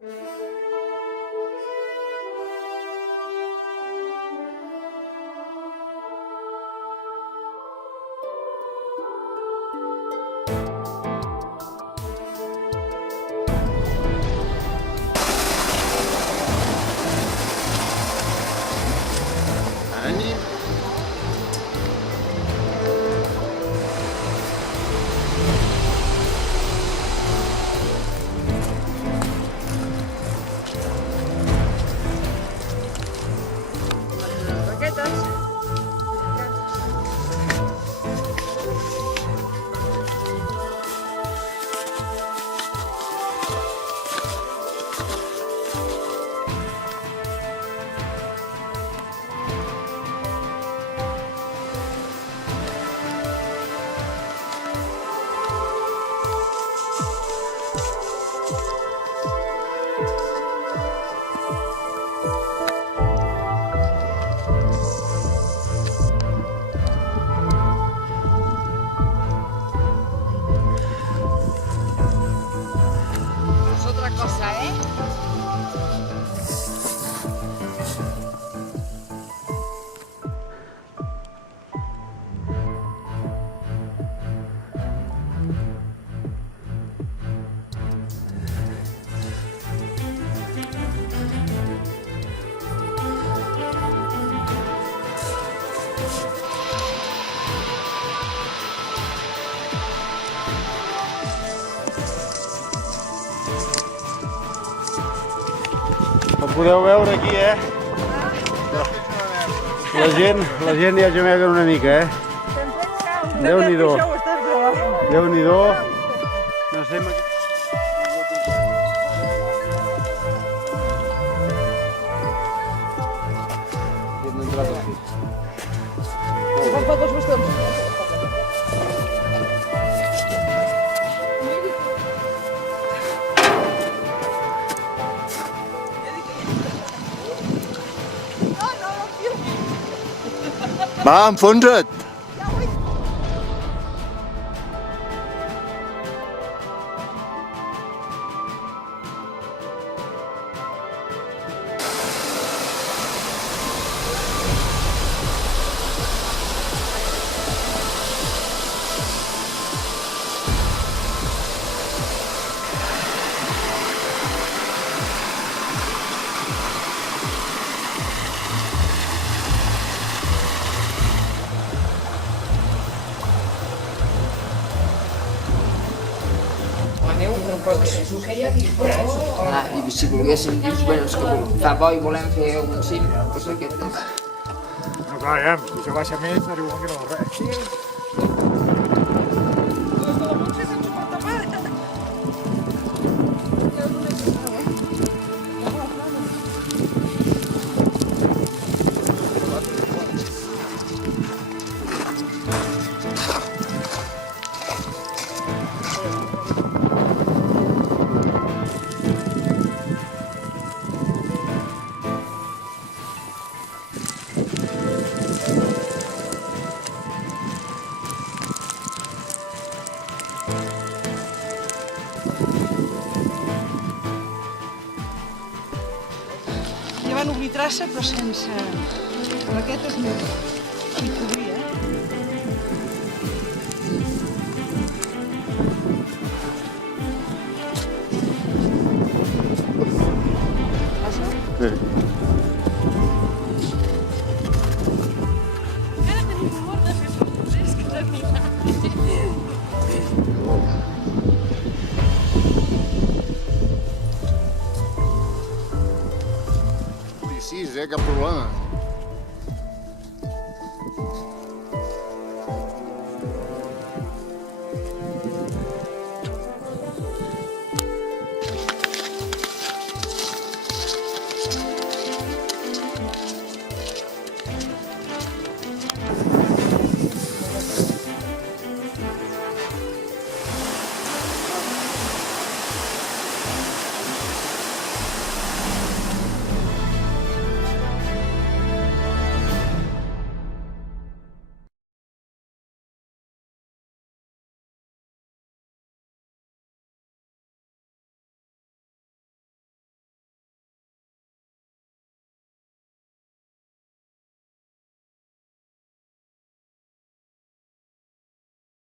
Com podeu veure aquí, la gent ja gemeguen una mica, Déu-n'hi-do. Déu-n'hi-do. No sé... Fan fotos bastons. Va, enfonsa't! I si volguéssim dir, bueno, és que fa bo i volem fer un cim, doncs aquest és... No, clar, ja, si això baixa més, no arribem que no res. Van obrir traça, però sense... Aquest és meu. I cobrir, Passa? Sí. Encara tenim humor de fer fotos, és que de mirar. Sí, cap problema.